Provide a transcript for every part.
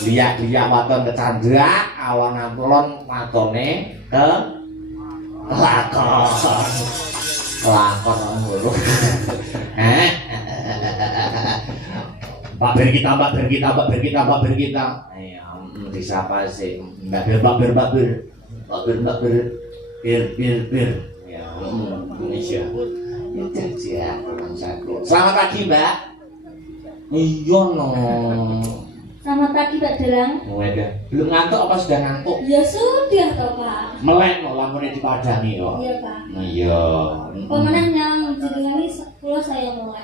liak-liak waton kecandak awan ampulon watone ke lakon ngono. Pak Bir kita. Ayo disapa sih. Mbak Bir. Bir. Ya, Indonesia. Ya, selamat pagi, Mbak. Iya no. Selamat pagi Pak Dalang. Waduh, belum ngantuk apa sudah ngantuk? Ya sudah toh Pak. Melek no lampunya dipadani kok. Iya Pak. Iya. Pemenang yang jenengan ini kula saya mulai.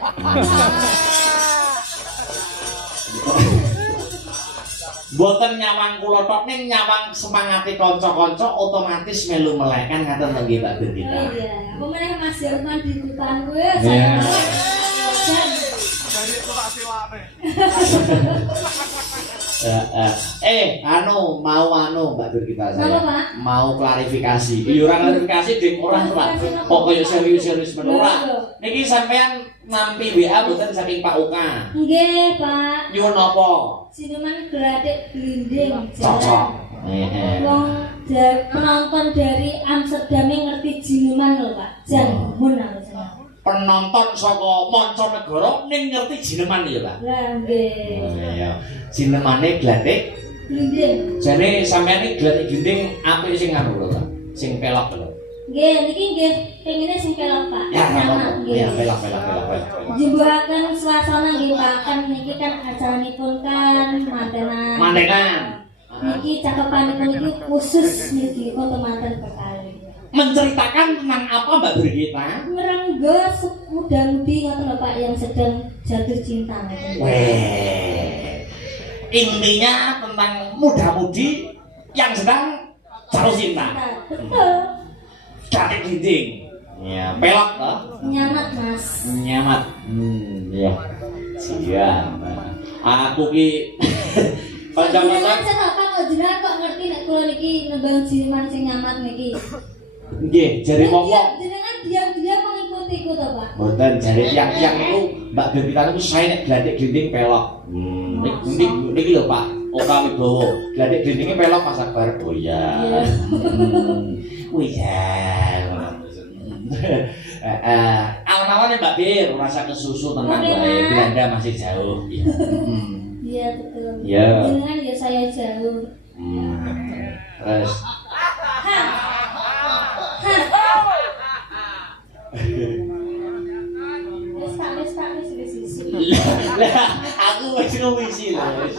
Boten nyawang kula tok ning nyawang semangate kanca-kanca otomatis melu melek kan ngaten to nggih Pak Bir kita. Oh iya. Pemenang Mas Jerman di depan gue saya. Dari itu tak silane. Mau Mbak Bir kita saya. Apa, Pak? Mau klarifikasi. Iya ora klarifikasi ding ora Pak. Kok koyo serius-serius men ora. Niki sampean nampi WA mboten saking Pak Uka. Nggih, Pak. Nyuwun napa? Sinuman gladik glinding. Cocok. Wong penonton dari Amsterdam ngerti jinuman lho, Pak. Janmun namanya. Penonton saka mancanegara ning ngerti jineman ya, Pak. Lah nggih. Iya. Jinemane gladik Glinding. jane sampeyan iki gladik glinding apik sing anu lho, Pak. Sing pelok lho. Nggih, niki nggih pengine sing pelok, Pak. Ya, Nyaman nggih. ya pelok. Jembakan suasana nggih Pak, kan niki kan acaranipun kan mantenan. Niki cakepanipun iki khusus niki untuk manten berkali. Menceritakan tentang apa Mbak Brigita? Ngerenggos muda-mudi ngoten lho Pak yang sedang jatuh cinta. Weh. Intinya tentang muda-mudi yang sedang jatuh cinta. Betul. Gladik glinding. Ya, pelok toh? Nyamat Mas. Nyamat. Ya. Siap. Aku ki Panjang-panjang kenapa kok jenengan kok ngerti nek kula niki nembang jiman sing nyamat niki. nggih, jare wong Jenengan diam-diam mengikuti ku to, Pak. mboten jare tiyang-tiyang niku Mbak Bebita niku sae nek gladik glinding pelok. Niki lho Pak, Oka Wibowo. Gladik glindinge pelok Mas Akbar. Oh iya. Wih ya. Awan-awan Mbak Bir, rasa kesusu tenang wae. Belanda masih jauh. Iya betul. Iya. Jenengan ya saya jauh. Terus Lah, aku wis ngwisi lho wis.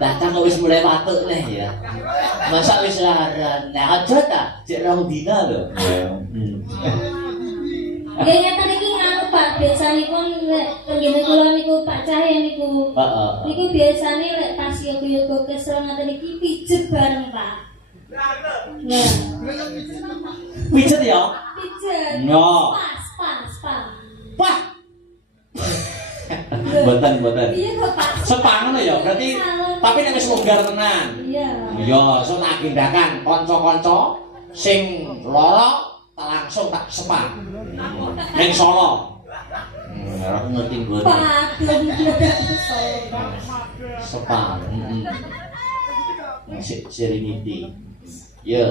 Datang wis mulai watuk nih ya. Masa wis laran. Nah, aja ta, cek rong dina lho. Nggih ngeten iki nganu Pak, biasanipun lek tenggene kula niku Pak Cahya niku. Heeh. Niku biasane lek pas yoga-yoga kesel ngoten iki pijet bareng Pak. Nah, Pijet ya? pijet. No. Pas. Wah. Mboten. Iya kok Pak. Sepang ngono ya, berarti tapi nek wis longgar tenan. Iya. Ya, so tak agendakan kanca-kanca sing lara tak langsung tak sepang. Ning Solo. Aku ngerti nggon. Pak. Sepang. Serenity. Ya.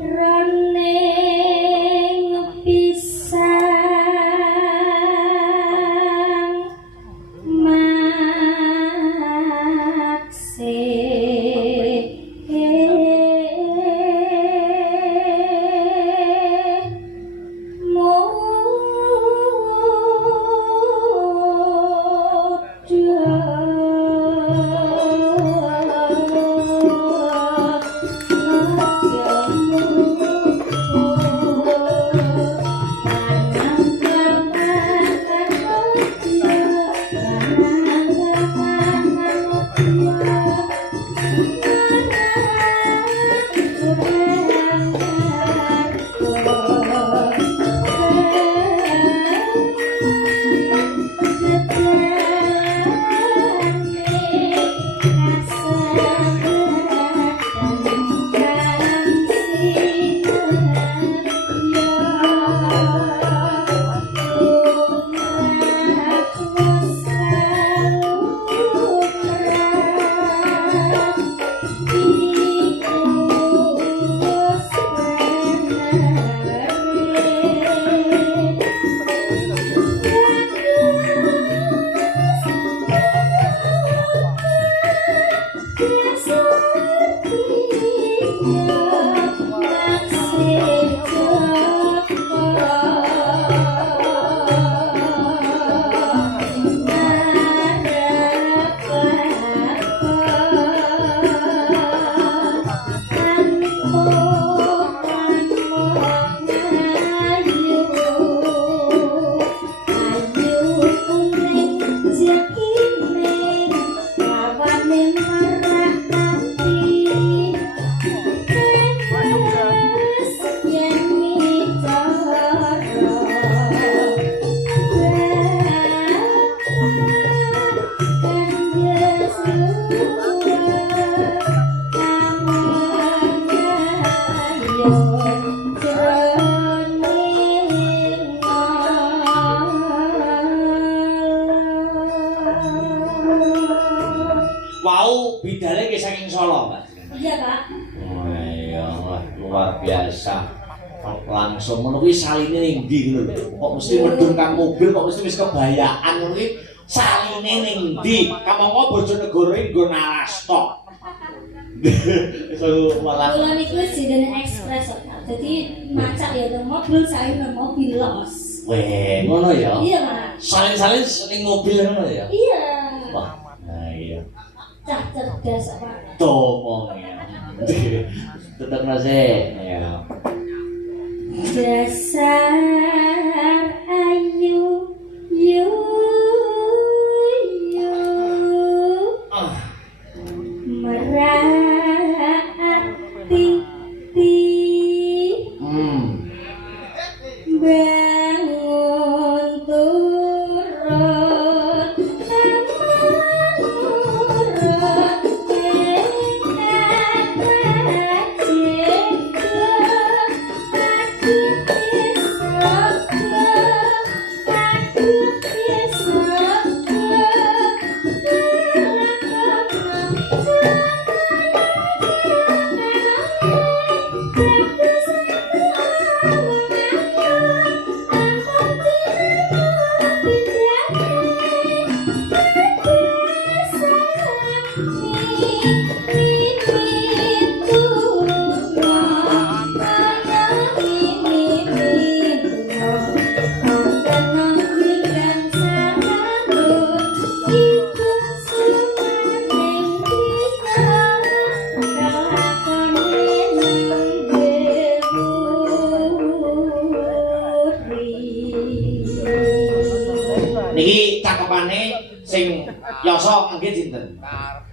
Roning pisang maksih Solo, Mbak. Iya, Pak. Oh iya, wah, luar biasa. Langsung ngono kuwi saline ning ndi ngono lho. Kok mesti medunkan mobil, kok mesti wis kebayaan ngono kuwi saline ning ndi? Kamangka Bojonegoro iki nggo nalas tok. Malah Kula niku jenenge ekspres kok. Dadi macak ya nang mobil saling nang mobil los. weh, ngono ya. Iya, Pak. Salin-salin ning mobil ngono ya. Iya. Wah, nah iya. Cah cerdas Pak. Tomong ya. Tetep nase ya. Dasar ayu yu yu merati ti bangun turut amurut Niki cakepane sing yasa nggih sinten?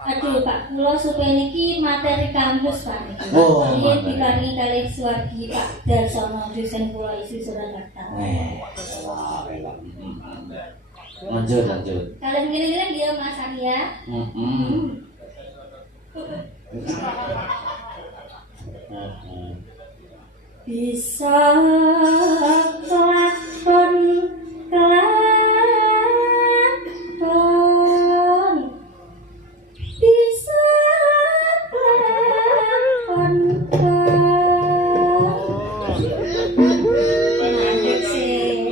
Aduh Pak, kula supaya niki materi kampus Pak. Oh, Ini diparingi kalih Suwargi Pak Darsono dosen kula isi Surakarta. Lanjut. Kalian gini-gini dia Mas Arya. Bisa kelakon bisa kelakon lanjut sih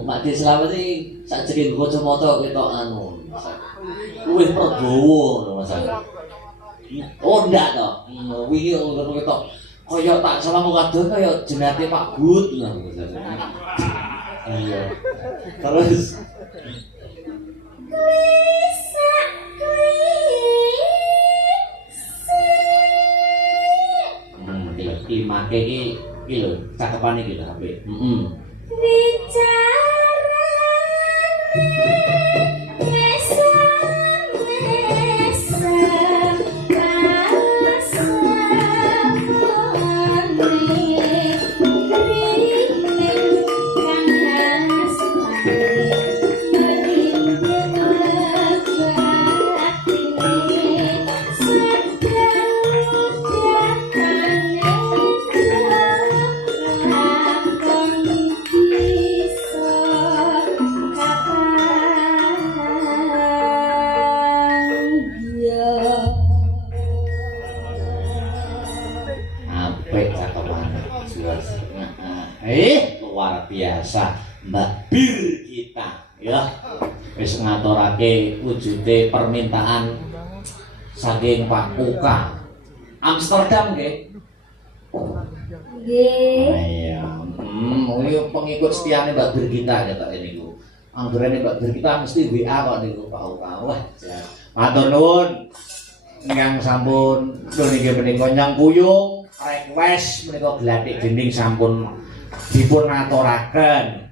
Mak Diselamet iki sakjroning kacamata ketok luwih prabowo ngono Mas. Oh ndak to. Wingi ngono ketok kaya tak salamu kadon kaya jenate Pak Gut ngono. Iya. Terus Imake iki lho, cakepane iki lho apik. Luar biasa Mbak Bir kita ya wis ngaturake wujude permintaan saking Pak Uka Amsterdam nggih. Nggih. Iya. Iki pengikut setiane Mbak Bir kita ketok niku. Anggerane Mbak Bir kita mesti WA kok niku Pak Uka. Wah, matur nuwun. Ingkang sampun niki menika nyang puyung request menika glatik dinding sampun dipun aturaken.